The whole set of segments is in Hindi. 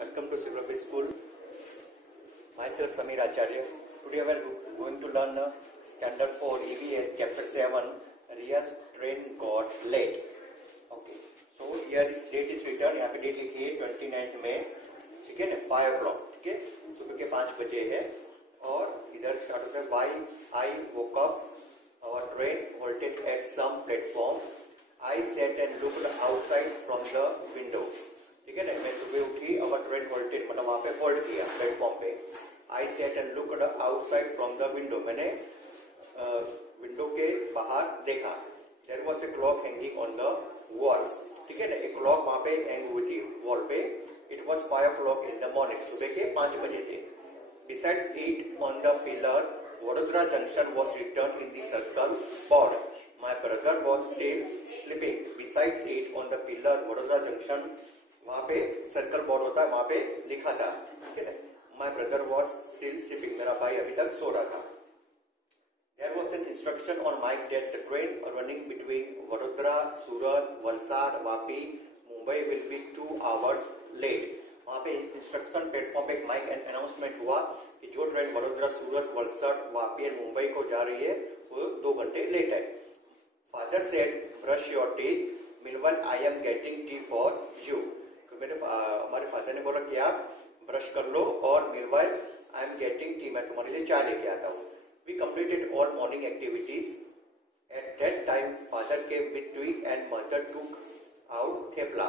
Welcome to Sigraphy School. Myself Samir Acharya. Today we are going to learn Standard 4 EVS Chapter 7. Riya's train got late. Okay. So here this date is written. यहाँ पे डेट लिखी है 29 मई. ठीक है ना 5 o'clock. ठीक है सुबह के 5 बजे है और इधर स्टार्ट होता है. Why I woke up. Our train halted at some platform. I sat and looked outside from the window. ठीक है ना मैं सुबह उठी. Our train halted मतलब वहाँ पे होल्ड किया प्लेटफॉर्म पे. I sat and looked outside from the window. मैंने विंडो के बाहर देखा. There was a clock hanging on the wall. ठीक है ना एक क्लॉक वहाँ पे हैंग हुई थी वॉल पे. It was 5 o'clock in the morning. सुबह के 5 बजे थे. Besides it on the pillar, Vadodara Junction was written in the circle board. My brother was still sleeping. Besides it on the pillar, Vadodara Junction, वहाँ पे सर्कल बोर्ड होता है वहाँ पे लिखा था. ठीक है ना. My brother was still sleeping. मेरा भाई अभी तक सो रहा था. There was an instruction on mic that the train running between Vadodara, Surat, Valsad, Vapi, Mumbai will be 2 hours late. वहाँ पे इंस्ट्रक्शन प्लेटफॉर्म पे एक माइक अनाउंसमेंट हुआ कि जो ट्रेन वडोदरा, सूरत, वलसाड, वापी और मुंबई को जा रही है वो 2 घंटे लेट है. Father said brush your teeth meanwhile I am getting tea for you. हमारे फादर ने बोला कि आप ब्रश कर लो और meanwhile I am getting tea मैं तुम्हारे लिए चाय लेके आता हूँ. We completed all morning activities. At that time father came with tea and mother took out thepla.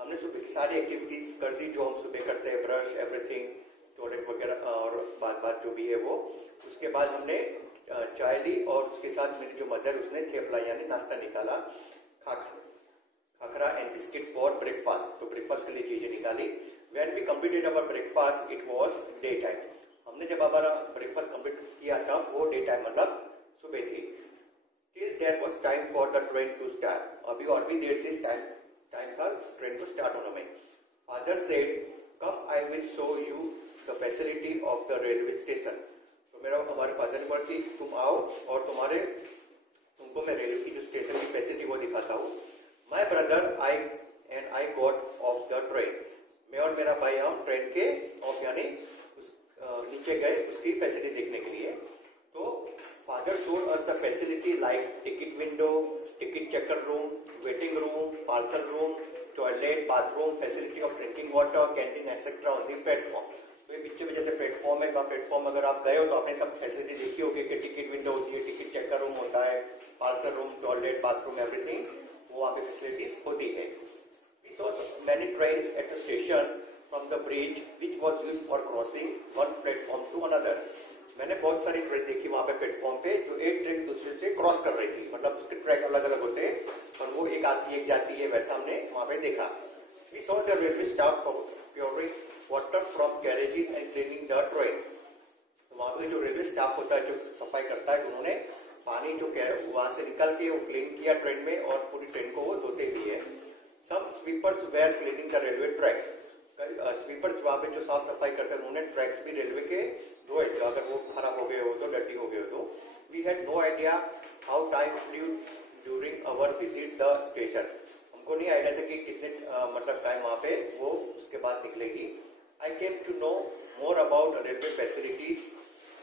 हमने सुबह की सारी एक्टिविटीज कर दी जो हम सुबह करते हैं. ब्रश एवरीथिंग टॉयलेट वगैरह और बात जो भी है वो. उसके बाद हमने चाय ली और उसके साथ मेरी जो मदर उसने थेपला यानी नाश्ता निकाला. Khakhra and biscuit for breakfast. तो ब्रेकफास्ट के लिए चीजें निकाली. When we completed our breakfast it was day time. हमने जब हमारा ब्रेकफास्ट कंप्लीट किया था वो डे टाइम मतलब सुबह थी. Still there was time for the train to start. अभी और भी देर से टाइम था ट्रेन को स्टार्ट होने में. Father said come I will show you the facility of the railway station. तो हमारे फादर ने बोला कि तुम आओ और तुमको मैं रेलवे की जो स्टेशन की फैसिलिटी वो दिखाता हूँ. My brother I got off the train. मैं और मेरा भाई हम ट्रेन के ऑफ यानी नीचे गए उसकी फैसिलिटी देखने के लिए. तो father showed us the facility like TikTok window, ticket checker room, waiting room, parcel room, toilet, bathroom, facility of drinking water, canteen etcetera on the platform. तो ये पीछे में जैसे प्लेटफॉर्म है वहाँ प्लेटफॉर्म अगर आप गए हो तो आपने सब फैसिलिटी देखी होगी कि टिकट विंडो होती है, टिकट चेकर रूम होता है, parcel room, toilet, bathroom everything वो वहाँ पे फैसिलिटीज होती है. We saw many trains at the station from the bridge which was used for crossing one platform to another. मैंने बहुत सारी ट्रेन देखी वहाँ पे प्लेटफॉर्म पे जो एक ट्रेन दूसरे से क्रॉस कर रही थी. मतलब उसके ट्रैक अलग अलग होते हैं और वो एक आती है एक जाती है वैसा हमने वहाँ पे देखा. We saw the railway staff pouring water from carriages and cleaning the train. तो वहाँ पे जो रेलवे स्टाफ होता है जो सफाई करता है उन्होंने पानी जो वहाँ से निकल के वो क्लीन किया ट्रेन में और पूरी ट्रेन को वो धोते भी है. Some sweepers were cleaning the railway tracks. Sweepers वहाँ पे जो साफ सफाई करते हैं उन्होंने ट्रैक्स भी रेलवे के धोए अगर वो खराब हो गए हो तो डर्टी हो गए हो तो. We had no idea how time flew during our visit the station. हमको नहीं आइडिया था कि कितने मतलब टाइम वहाँ पे वो उसके बाद निकलेगी. I came to know more about railway facilities.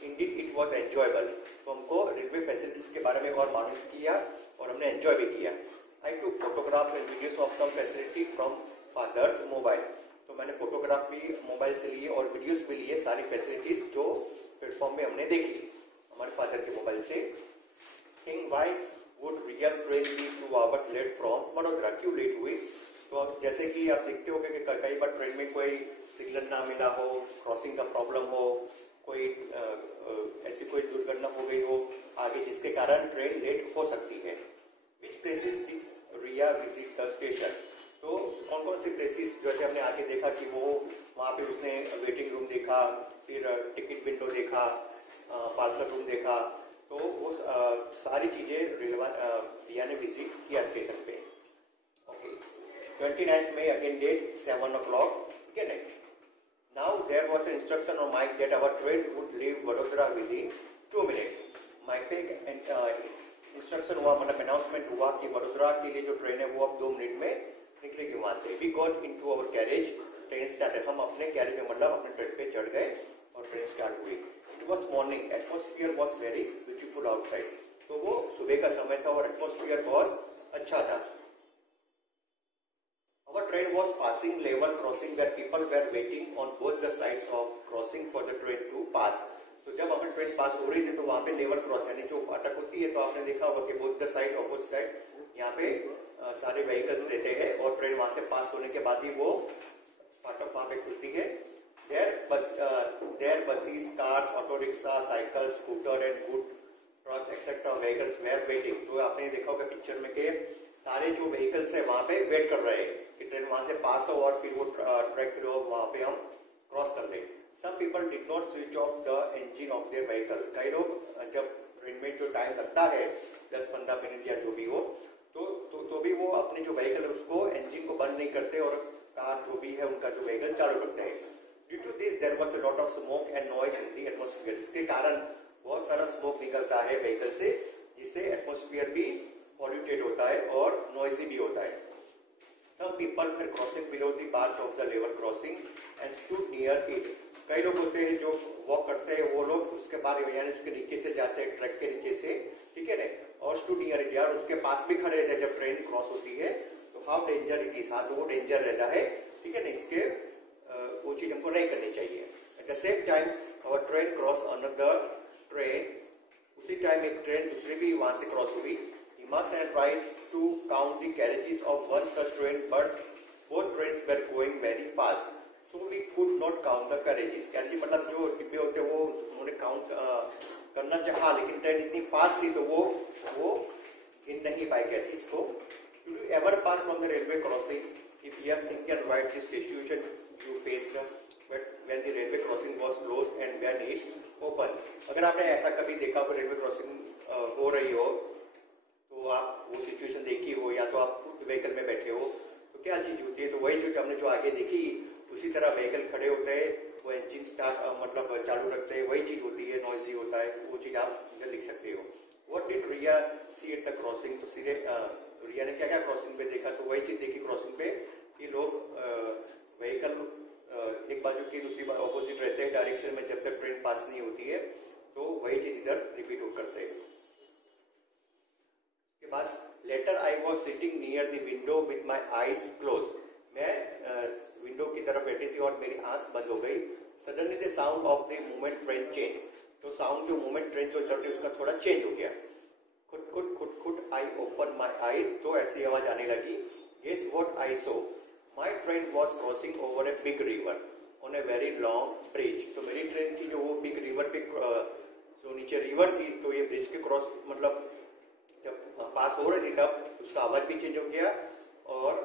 Indeed it was enjoyable. तो हमको रेलवे फैसिलिटीज के बारे में और मालूम किया और हमने एंजॉय भी किया. I took photographs and videos of some facility from father's mobile. तो मैंने फोटोग्राफ भी मोबाइल से लिए और वीडियोस भी लिए सारी फैसिलिटीज जो प्लेटफॉर्म में हमने देखी हमारे फादर के मोबाइल से. Think why would Riya's train be 2 hours late from Vadodara. क्यों लेट हुई? तो जैसे कि आप देखते हो कि कई बार ट्रेन में कोई सिग्नल ना मिला हो, क्रॉसिंग का प्रॉब्लम हो, कोई ऐसी कोई दुर्घटना हो गई हो आगे जिसके कारण ट्रेन लेट हो सकती है. Which places did Riya visit the station. तो कौन कौन सी प्लेसेस जैसे हमने आगे देखा कि वो वहाँ पे उसने वेटिंग रूम देखा, फिर टिकट विंडो देखा, पार्सल रूम देखा. तो वो सारी चीजें रिया ने विजिट किया स्टेशन पे. ओके 29 मई अगेन डेट 7 o'clock. ठीक है ना. Now there was an instruction on mic that our train would leave Vadodara within 2 minutes. Mic पे इंस्ट्रक्शन हुआ मतलब अनाउंसमेंट हुआ कि वडोदरा के लिए जो ट्रेन है वो अब 2 मिनट में निकलेगी वहां से. We got into our carriage. Train start, हम अपने कैरिज में मतलब अपने ट्रेन पे चढ़ गए और ट्रेन स्टार्ट हुई। It was morning, atmosphere was very beautiful outside. तो वो सुबह का समय था और एटमोस्फियर बहुत अच्छा था। Our train was passing level crossing where people were waiting on both the sides of crossing for the train to pass. तो जब हमें ट्रेन पास हो रही थी तो वहां पे लेवल क्रॉस यानी जो फाटक होती है, तो आपने देखा होगा कि both the side opposite side यहाँ पे सारे व्हीकल्स रहते हैं और ट्रेन वहां से पास होने के बाद ही वो फाटक वहां पे खुलती है। There buses, cars, auto rickshaw, cycle, scooter and good trucks etcetera vehicles were waiting. तो आपने देखा होगा पिक्चर में कि सारे जो व्हीकल्स है वहां पे वेट कर रहे हैं कि ट्रेन वहां से पास हो और फिर वो ट्रैक पे वहां पे हम क्रॉस कर लें। Some people did not switch off the engine of their vehicle. कई लोग जब ट्रेन में जो टाइम लगता है 10-15 मिनट या जो भी हो, तो भी वो अपने जो व्हीकल है उसको इंजन को बंद नहीं करते और कार जो भी है उनका जो व्हीकल चालू करते हैं। Due to this there was a lot of smoke and noise in the atmosphere. इसके कारण बहुत सारा स्मोक निकलता है व्हीकल से, जिससे एटमॉस्फेयर भी पॉल्यूटेड होता है और नॉइजी भी होता है। Some people were crossing below the bars of the level crossing and stood near it. कई लोग होते हैं जो वॉक करते हैं, वो लोग उसके बार यानी उसके नीचे से जाते हैं, ट्रैक के नीचे से, ठीक है ना, और stood near it, यार उसके पास भी खड़े रहते हैं जब ट्रेन क्रॉस होती है। तो हाउ डेंजर इट इज, हाँ तो वो डेंजर रहता है, ठीक है ना, इसके वो चीज हमको नहीं करनी चाहिए। At the same time our train cross another train, उसी टाइम एक ट्रेन दूसरी भी वहां से क्रॉस हुई। Marks and tried to count the carriages of one such train, but both trains were going very fast, so we could not count the carriages. carriage मतलब जो डिब्बे होते हैं वो उन्होंने काउंट करना चाहा, लेकिन ट्रेन इतनी फास्ट थी तो वो गिन नहीं पाए carriages को। Did you ever pass from the railway crossing? If yes, think and write the situation you faced when the railway crossing was closed and when it opened. अगर आपने ऐसा कभी देखा हो रेलवे क्रॉसिंग हो रही हो, तो आप वो सिचुएशन देखी हो या तो आप खुद व्हीकल में बैठे हो, तो क्या चीज होती है, तो वही चीज हमने जो आगे देखी उसी तरह व्हीकल खड़े होते हैं, वो इंजन स्टार्ट मतलब चालू रखते हैं, वही चीज होती है, नॉइजी होता है, वो चीज आप इधर लिख सकते हो। What did Riya see at the crossing? तो सीधे रिया ने क्या क्या क्रॉसिंग पे देखा, तो वही चीज देखी क्रॉसिंग पे कि लोग व्हीकल एक बाजू की दूसरी ऑपोजिट रहते हैं डायरेक्शन में, जब तक ट्रेन पास नहीं होती है, तो वही चीज इधर रिपीट करते हैं। के बाद later I was sitting near the window with my eyes close. मैं विंडो की तरफ बैठी थी और मेरी आंख बंद हो गई। Suddenly the sound of the movement train change. तो साउंड जो मूवमेंट ट्रेन जो चल रही है उसका थोड़ा चेंज हो गया। खुट खुट खुट खुट आई ओपन माई आईज, तो ऐसी आवाज आने लगी। Guess what I saw? My train was crossing over a big river on a very long bridge. तो मेरी ट्रेन की जो वो बिग रिवर पे जो नीचे रिवर थी, तो ये ब्रिज के क्रॉस मतलब जब पास हो रही थी तब उसका आवाज भी चेंज हो गया और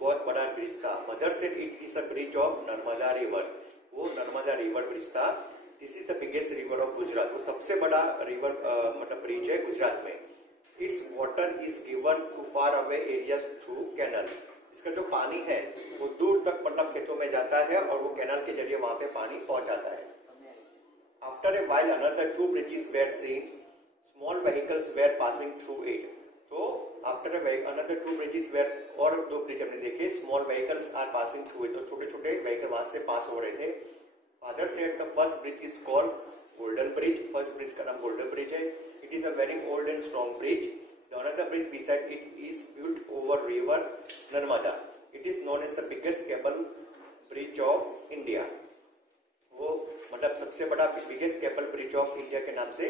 बहुत बड़ा ब्रिज था। Mother said it is a bridge of Narmada river. वो नर्मदा रिवर ब्रिज था। This is the biggest river of Gujarat. वो सबसे बड़ा रिवर मतलब ब्रिज है गुजरात में। Its water is given to far away areas through canal. इसका जो पानी है वो दूर तक मतलब खेतों में जाता है और वो कैनल के जरिए वहां पे पानी पहुंच जाता है। After a while another 2 bridges were seen. Small vehicles were passing through it. तो after another 2 bridges were, और 2 ब्रिज हमने देखे, small vehicles are passing through it. तो छोटे छोटे व्हीकल वहां से पास हो रहे थे। Father said the first bridge is called Golden Bridge. First bridge का नाम Golden Bridge है। It is a very old and strong bridge. The another bridge beside it is built over river Narmada. It is known as the biggest cable bridge of India. वो मतलब सबसे बड़ा biggest cable bridge of India के नाम से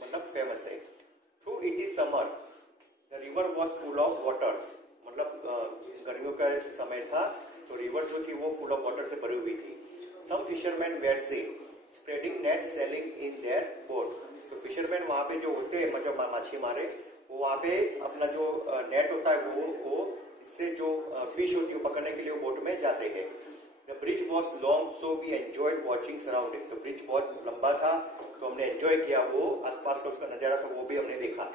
मतलब फेमस है। Through it is summer the river was full of water. मतलब गर्मियों का समय था तो रिवर जो थी वो फुल ऑफ वाटर से भरी हुई थी। Some fisherman were seen spreading net sailing in their boat. तो फिशरमैन वहां पे जो होते हैं मतलब माछी मारे, वो वहां पे अपना जो नेट होता है वो इससे जो फिश होती है पकड़ने के लिए वो बोट में जाते हैं। The bridge was long, so we enjoyed watching surrounding. तो ब्रिज बहुत लंबा था तो हमने एंजॉय किया, वो आसपास का उसका नजारा था वो भी हमने देखा।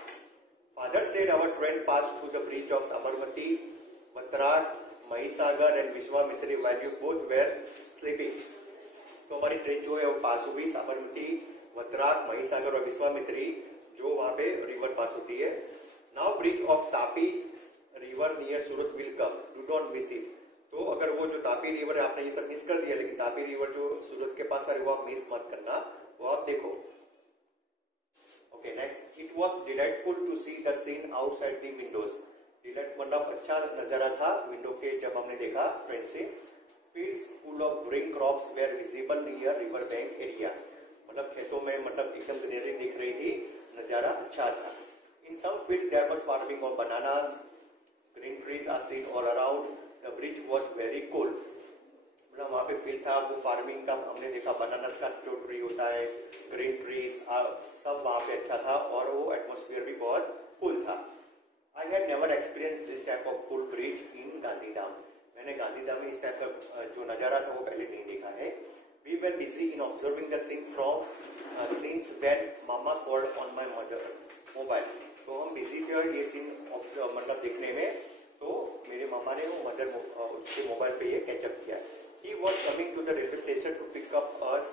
Father said our train passed through the bridge of Sabarmati, Vatrat, Mahisagar and Vishwamitri while you both were sleeping. तो हमारी ट्रेन जो है वो पास हुई साबरमती, वतरात, महिसागर और विश्वामित्री जो वहां पे रिवर पास होती है। Now bridge of Tapi river near Surat will come. Do not miss it. तो अगर वो जो तापी रिवर है, आपने ये सब मिस कर दिया, लेकिन तापी रिवर जो सूरत के पास है वो आप मिस मत करना, वो आप देखो। Okay next, it was delightful to see the scene outside the windows. Delight मतलब अच्छा नजारा था विंडो के जब हमने देखा ट्रेन से। Fields full of green crops were visible near river bank area, मतलब खेतों में मतलब एकदम ग्रीनरी दिख रही थी, नजारा अच्छा था। In some field there was farming of bananas, green trees are seen all around, the bridge was very cold, मतलब वहाँ पे फील्ड था वो फार्मिंग का, हमने देखा बनानास का जो ट्री होता है, ग्रीन ट्रीज सब वहाँ पे अच्छा था और वो एटमोस्फियर भी बहुत कूल था। I had never experience this type of cool bridge इन गांधीधाम, मैंने गांधीधाम में इस टाइप का जो नजारा था वो पहले नहीं देखा है। We were busy in observing the scene from scenes when मामा called on my mother mobile, तो हम बिजी थे ये सीन मतलब देखने में, तो मेरे मामा ने वो मदर उसके मोबाइल पे ये कैचअप किया। He was coming to the railway station to pick up us,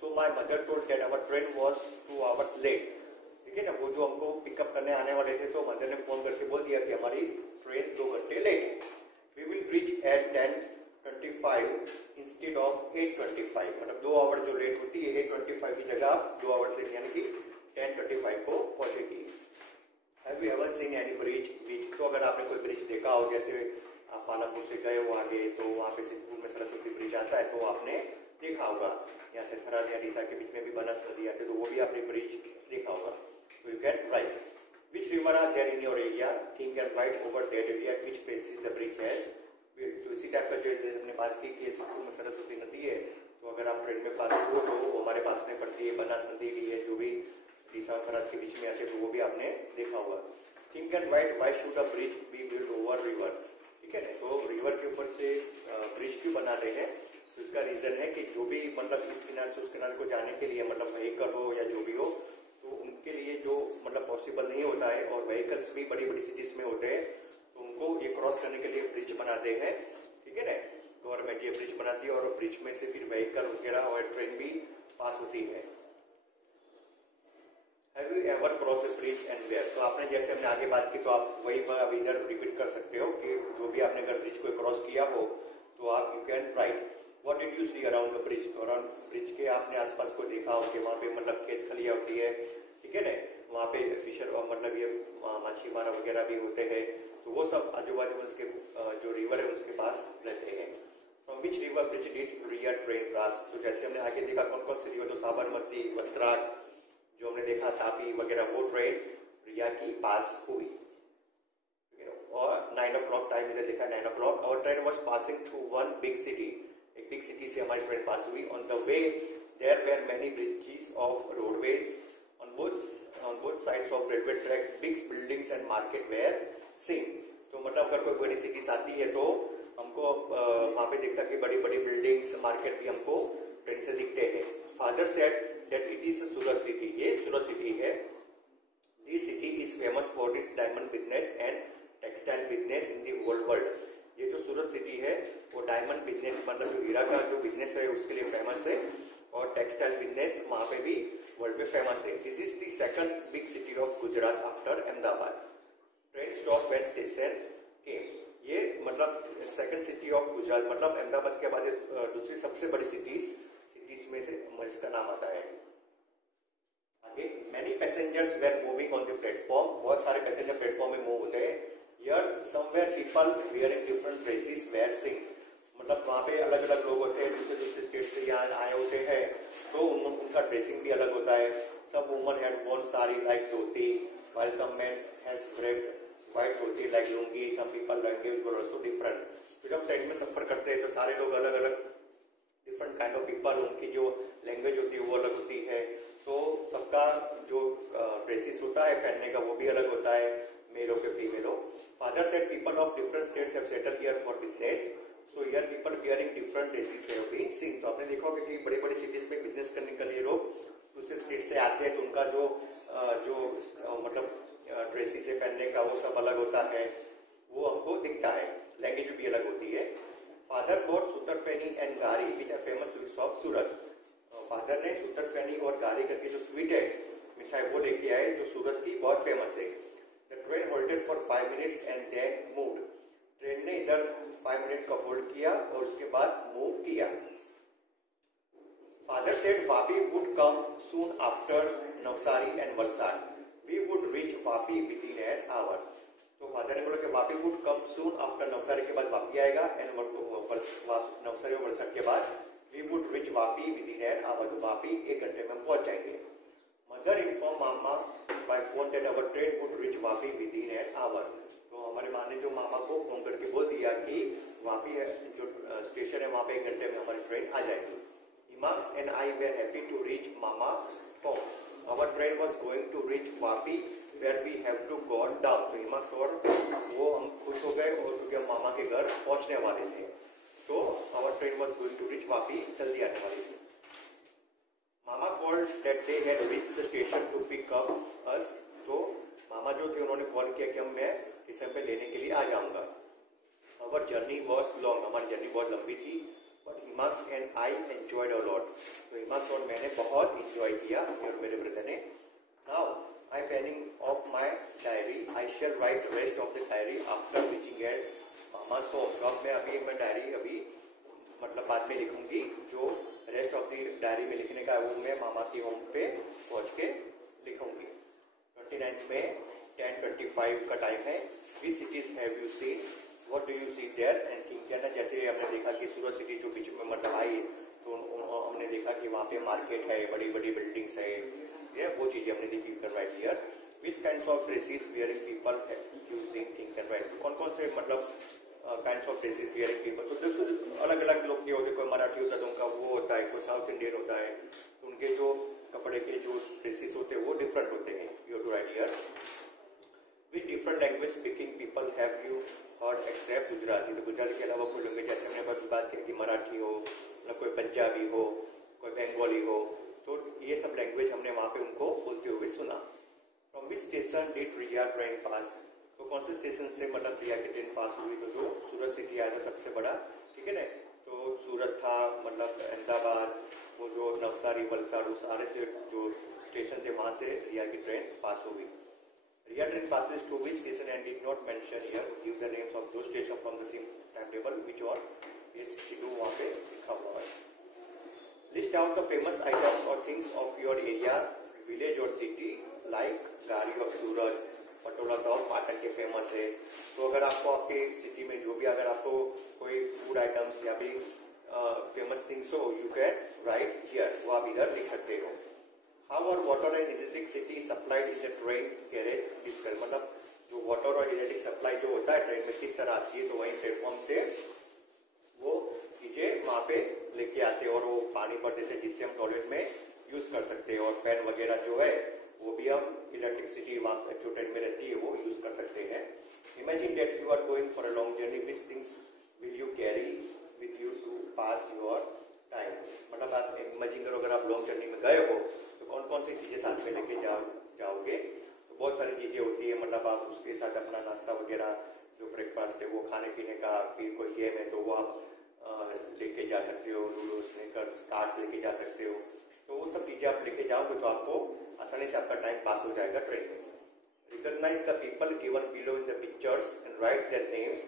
so my mother told that our train was 2 hours late. ठीक है ना, वो जो हमको पिकअप करने आने वाले थे तो मदर ने फोन करके बोल दिया कि हमारी ट्रेन 2 घंटे लेट है। We will reach at 10:25 instead of 8:25, मतलब 2 आवर जो लेट होती है 8:25 की जगह 2 आवर लेट यानी कि 10:25 को पहुंचेगी। Have you ever seen any bridge? तो अगर आपने कोई ब्रिज देखा हो, जैसे आप पालमपुर से गए हो आगे तो वहाँ पे सिद्धपुर में सरस्वती ब्रिज आता है तो आपने देखा होगा, यहाँ से थराद या डीसा के बीच में भी बनास नदी आती है तो वो भी आपने ब्रिज देखा होगा। तो you can write which river are there in your area, think and write over that area which places the bridge has. तो इसी टाइप का जो हमने बात की कि सिद्धपुर में सरस्वती नदी है, तो अगर आप ट्रेन में पास हो तो वो हमारे पास में पड़ती है, बनास नदी भी है जो भी डीसा और थराद के बीच में आती है, तो वो भी आपने देखा होगा। Think and write why should a bridge be build over river, ठीक है ना, तो रिवर के ऊपर से ब्रिज क्यों बनाते हैं, तो इसका रीजन है कि जो भी मतलब इस किनारे से उस किनारे को जाने के लिए मतलब व्हीकल हो या जो भी हो, तो उनके लिए जो मतलब पॉसिबल नहीं होता है और व्हीकल्स भी बड़ी बड़ी सिटीज में होते हैं, तो उनको ये क्रॉस करने के लिए ब्रिज बनाते हैं, ठीक है ना, गवर्नमेंट ये ब्रिज बनाती है और ब्रिज में से फिर व्हीकल वगैरह और ट्रेन भी पास होती है। Have you ever crossed a bridge and where? तो आपने जैसे हमने आगे बात की तो आप वही अब इधर रिपीट कर सकते हो कि जो भी आपने अगर ब्रिज को क्रॉस किया हो तो आप you can write what did you see around the bridge, तो अराउंड ब्रिज के आपने आसपास को देखा हो कि वहाँ पे मतलब खेत खलिया होती है, ठीक है ना, वहाँ पे फिशर मतलब ये मछली मारा वगैरह भी होते हैं, तो वो सब आजू बाजू उसके जो रिवर है उसके पास रहते हैं। From which river bridge did rear train cross, तो जैसे हमने आगे देखा कौन कौन सी रिवर, तो साबरमती, वत्राट जो हमने देखा, तापी वगैरह, वो ट्रेन रिया की पास हुई। और 9 o'clock टाइम इधर देखा 9 o'clock, और train was passing through one big city, एक बिग सिटी से हमारी ट्रेन पास हुई। On the way there were many bridges of roadways on both sides of railway tracks, big buildings and market were seen, तो मतलब अगर कोई बड़ी सिटीज आती है तो हमको वहां पे दिखता कि बड़ी बड़ी बिल्डिंग्स, मार्केट भी हमको ट्रेन से दिखते हैं। Father said that it is a Surat city, ये सूरत सिटी है। This city is famous for its diamond business and textile business in the whole world, ये जो सूरत सिटी है वो डायमंड बिजनेस मतलब जो हीरा का जो बिजनेस है उसके लिए फेमस है और टेक्सटाइल बिजनेस वहां पे भी वर्ल्ड में फेमस है। This is the second big city of Gujarat after Ahmedabad. Train stop when station came, ये मतलब सेकंड सिटी ऑफ गुजरात मतलब अहमदाबाद के बाद दूसरी सबसे बड़ी सिटीज में से इसका नाम आता है। आगे many passengers were moving on the platform, बहुत सारे पैसेंजर प्लेटफॉर्म में मूव होते हैं। Here somewhere people wearing different dresses were seen, मतलब वहाँ पे अलग अलग लोग होते हैं दूसरे दूसरे स्टेट से यहाँ आए होते हैं, तो उनका ड्रेसिंग भी अलग होता है। Some women had worn sari like dhoti, while some men has worn white dhoti like lungi, some people language were also different। तो जब ट्रेन में सफर करते हैं तो सारे लोग अलग अलग डिफरेंट काइंड ऑफ पीपल, उनकी जो लैंग्वेज होती है वो अलग होती है, तो सबका जो ड्रेसेस होता है पहनने का वो भी अलग होता है, मेल हो के फीमेल हो। Father said people of different states have settled here for business, so here people wearing different dresses have been seen. तो आपने देखा होगा कि बड़ी बड़ी सिटीज में बिजनेस करने के लिए लोग दूसरे स्टेट से आते हैं, तो उनका जो मतलब ड्रेसेस है पहनने का वो सब अलग होता है, वो हमको दिखता है, लैंग्वेज भी अलग होती है। Father bot sutarfeni and ghari which are famous sweets of Surat, father ने सूतरफेनी और गारी करके जो स्वीट है मिठाई वो लेके आए जो सूरत की बहुत फेमस है। The train halted for 5 minutes and then moved, train ने इधर 5 मिनट का होल्ड किया और उसके बाद मूव किया। Father said Vapi would come soon after Navsari and Valsad, we would reach Vapi within an hour. तो फादर ने बोला कि Vapi would come soon after Navsari के बाद वापी आएगा एंड नवसारी और वलसाड के बाद we would reach Vapi within an hour, तो वापी 1 घंटे में पहुंच जाएंगे। मदर इन्फॉर्म मामा by phone that our train would reach Vapi within an hour. तो हमारे माँ ने जो मामा को फोन करके बोल दिया कि वापी जो स्टेशन है वहां पे 1 घंटे में हमारी ट्रेन आ जाएगी। Emax and I were happy to reach Mama home. Our train was going to reach Vapi where we have to go down. तो Emax और वो हम खुश हो गए और क्योंकि हम मामा के घर पहुंचने वाले थे, तो our train was going to reach Vapi, जल्दी आने वाली थी। मामा called that they had reached the station to pick up us. तो मामा जो थे उन्होंने कॉल किया कि मैं स्टेशन पे लेने के लिए आ जाऊंगा। Our journey was long. हमारी जर्नी बहुत लंबी थी। But Emax and I enjoyed a lot. तो Emax और मैंने बहुत enjoy किया, और मेरे ब्रदर ने। Now I'm penning off my diary. I shall write rest of the diary after reaching at Mama's home. तो अब मैं डायरी अभी मतलब बाद में लिखूंगी, जो रेस्ट ऑफ द डायरी में लिखने का है वो मैं मामा की होम पे पहुंच के लिखूंगी। 29 में 10:25 का टाइम है। Which cities have you seen? What do you see there and think? ना जैसे हमने देखा कि सूरत सिटी जो बीच में मतलब आई, तो हमने देखा कि वहाँ पे मार्केट है, बड़ी बड़ी बिल्डिंग्स है, ये वो चीजें हमने देखी। Right here which kinds of dresses wearing people you seeing think and right. कौन कौन से मतलब kinds of dresses wearing people, तो देखो अलग अलग लोग के होते, कोई मराठी होता है तो उनका वो होता है, कोई साउथ इंडियन होता है, तो उनके जो कपड़े के जो ड्रेसेस होते हैं वो डिफरेंट होते हैं। You to write here which different language speaking people have you heard except Gujarati. तो गुजराती के अलावा कोई लैंग्वेज, जैसे हमने बात की कि मराठी हो ना, कोई पंजाबी हो, कोई बंगाली हो, तो ये सब लैंग्वेज हमने वहाँ पे उनको बोलते हुए सुना। From which station did Riya train pass, तो कौन से स्टेशन से मतलब रिया की ट्रेन पास हुई, तो जो सूरत सिटी आया था सबसे बड़ा, ठीक है ना, तो सूरत था मतलब अहमदाबाद, वो जो नवसारी वलसाड वो सारे से जो स्टेशन थे वहां से रिया की ट्रेन पास हो गई। Ria train passes to which station and did not mention here, give the names of those stations from the same timetable which are is schedule वहाँ पे लिखा हुआ है। List out the famous items or things of your area, village or city like गारी of Surat, Patola south Patan के फेमस है। तो अगर आपको आपके सिटी में जो भी अगर आपको कोई फूड आइटम्स या भी फेमस थिंग्स हो, यू कैन राइट हियर, वो आप इधर लिख सकते हो। How are water and electric city supplied in the train carriage discuss, मतलब जो वाटर और इलेक्ट्रिक सप्लाई जो होता है ट्रेन में किस तरह आती है, तो वही प्लेटफॉर्म से वो चीजें वहां पे लेके आते हैं और वो पानी भर देते हैं, जिससे हम टॉयलेट में यूज कर सकते हैं। और फैन वगैरह जो है वो भी हम इलेक्ट्रिसिटी वहां जो ट्रेन में रहती है वो यूज कर सकते हैं। Imagine that you are going for a long journey, which things will you carry with you to pass your time. मतलब आप इमेजिन करो अगर आप लॉन्ग जर्नी में गए हो तो कौन कौन सी चीजें साथ में लेके जाओगे, तो बहुत सारी चीजें होती है, मतलब आप उसके साथ अपना नाश्ता वगैरह जो ब्रेकफास्ट है वो खाने पीने का, फिर कोई गेम है तो वो आप लेके जा सकते हो, नूडल्स स्नैक्स कार्ड्स लेके जा सकते हो, तो वो सब चीजें आप लेके जाओगे तो आपको आसानी से आपका टाइम पास हो जाएगा ट्रेन में। Recognize the people given below in the pictures and write their names,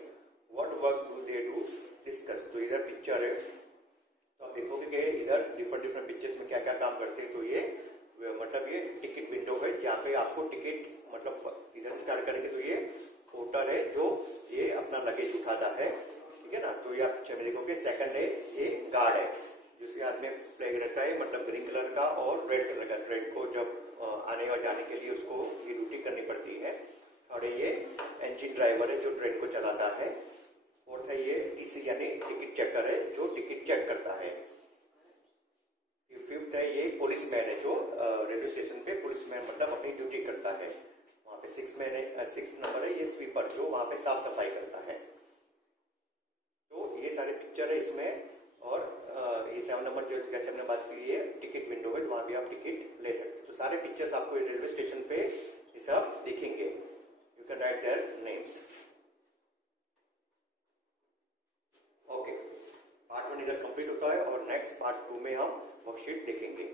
what work do they do discuss. तो इधर पिक्चर है तो आप देखोगे कि इधर डिफरेंट पिक्चर्स में क्या क्या काम करते हैं। तो ये मतलब ये टिकट विंडो है जहाँ पे आपको टिकट मतलब इधर स्टार्ट करेंगे तो ये पोर्टर है जो ये अपना लगेज उठाता है, ठीक है ना। तो ये आप पिक्चर में देखोगे। सेकंड है ये गार्ड है जिसके हाथ में फ्लैग रहता है, मतलब ग्रीन कलर का और रेड कलर का। ट्रेन को जब आने और जाने के लिए उसको ये ड्यूटी करनी पड़ती है। और ये इंजन ड्राइवर है जो ट्रेन को चलाता है। फोर्थ है ये टीसी यानी टिकट चेकर है जो टिकट चेक करता है। फिफ्थ है ये पुलिसमैन है जो रेलवे स्टेशन पे पुलिसमैन मतलब अपनी ड्यूटी करता है वहां पे। सिक्स नंबर है ये स्वीपर जो वहां पे साफ सफाई करता है। तो ये सारे पिक्चर है इसमें। और ये 7 नंबर जो जैसे हमने बात की है टिकट विंडो है, वहां भी आप टिकट ले सकते हो। तो सारे पिक्चर्स आपको रेलवे स्टेशन पे ये सब दिखेंगे। You can right their names. Okay, part 1 इधर कंप्लीट होता है और नेक्स्ट पार्ट 2 में हम वर्कशीट देखेंगे।